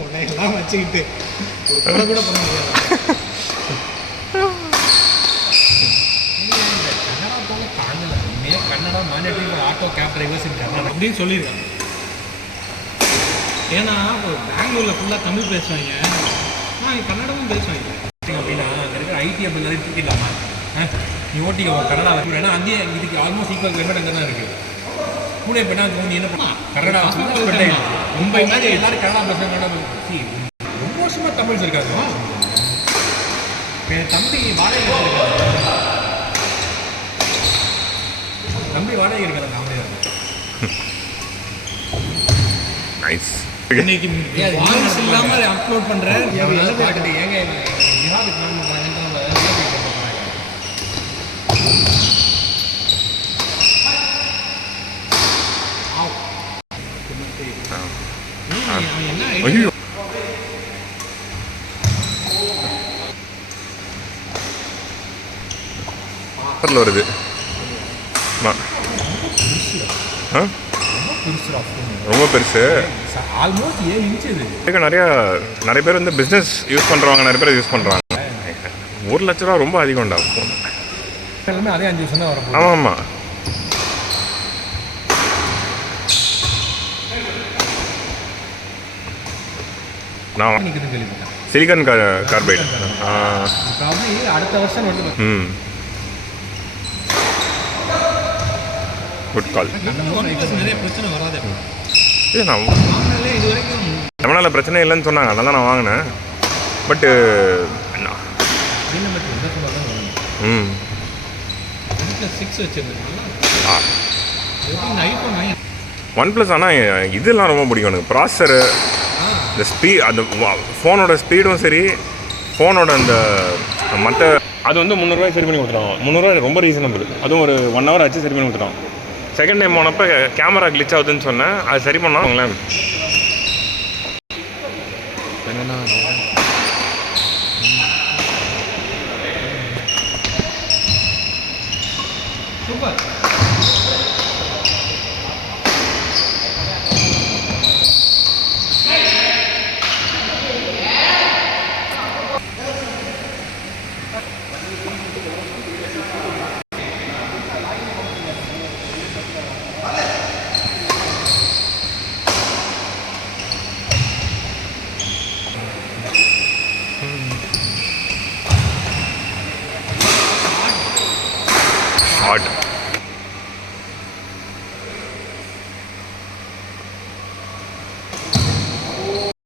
உன்னையெல்லாம் வச்சுக்கிட்டு ஒரு கூட கூட பண்ண முடியாது. கன்னடா போல தாங்கல. இனிமே Kannada mandatory for auto cab drivers in Kannada அப்படின்னு சொல்லியிருக்காங்க. ஏன்னா பெங்களூரில் ஃபுல்லாக தமிழ் பேசுவாங்க, ஆனால் கன்னடமும் பேசுவாங்க. அப்படின்னா அங்கே இருக்கிற ஐடி அப்படி நிறைய தூக்கிடலாமா? நீ ஓட்டிக்க கன்னடா வரும். ஏன்னா அங்கேயே இதுக்கு ஆல்மோஸ்ட் ஈக்குவல் கிளைமேட் அங்கே தான் இருக்குது. கூட இப்போ நீ என்ன பண்ணா கன்னடா மும்பை மாதிரி எல்லாரும் கன்னடா பேசுகிறாங்க. ரொம்ப வருஷமாக தமிழ்ஸ் இருக்காங்க. என் தம்பி வாடகை இருக்காங்க, தம்பி வாடகை இருக்காங்க. நைஸ். இன்னைக்கு வாய்ஸ் இல்லாமல் அப்லோட் பண்ணுறேன். ஏங்க ஐயோ வருது. ரொம்ப பெருசு, ஆல்மோஸ்ட் 7 இன்ச். இது நிறைய பேர் வந்து பிஸ்னஸ் யூஸ் பண்ணுறவங்க, நிறைய பேர் யூஸ் பண்ணுறாங்க. 1 லட்ச ரூபா ரொம்ப அதிகம்டா ஃபோன். எல்லாமே அதே 5 வருஷம் தான் வரும். ஆமாம் ஆமாம். நான் சிலிக்கான் கார்பைட் அடுத்த வருஷம் வந்து குட் கால். நிறைய பிரச்சனை வராது. இது நான் இது வரைக்கும் தமிழ்நாட்டில் பிரச்சனை இல்லைன்னு சொன்னாங்க, அதனால தான் நான் வாங்கினேன். பட்டு OnePlus. ஆனால் இதெல்லாம் ரொம்ப பிடிக்கும் எனக்கு. ப்ராசஸரு, இந்த அந்த ஃபோனோட ஸ்பீடும் சரி, ஃபோனோட அந்த மற்ற அது வந்து 300 சரி பண்ணி கொடுத்துட்டோம். 300 ரொம்ப ரீசனபிள். அதுவும் ஒரு 1 ஹவர் ஆச்சு சரி பண்ணி கொடுத்துட்டோம். செகண்ட் டைம் போனப்போ கேமரா கிளிச் ஆகுதுன்னு சொன்னேன், அது சரி பண்ணாங்களேன். சூப்பர்.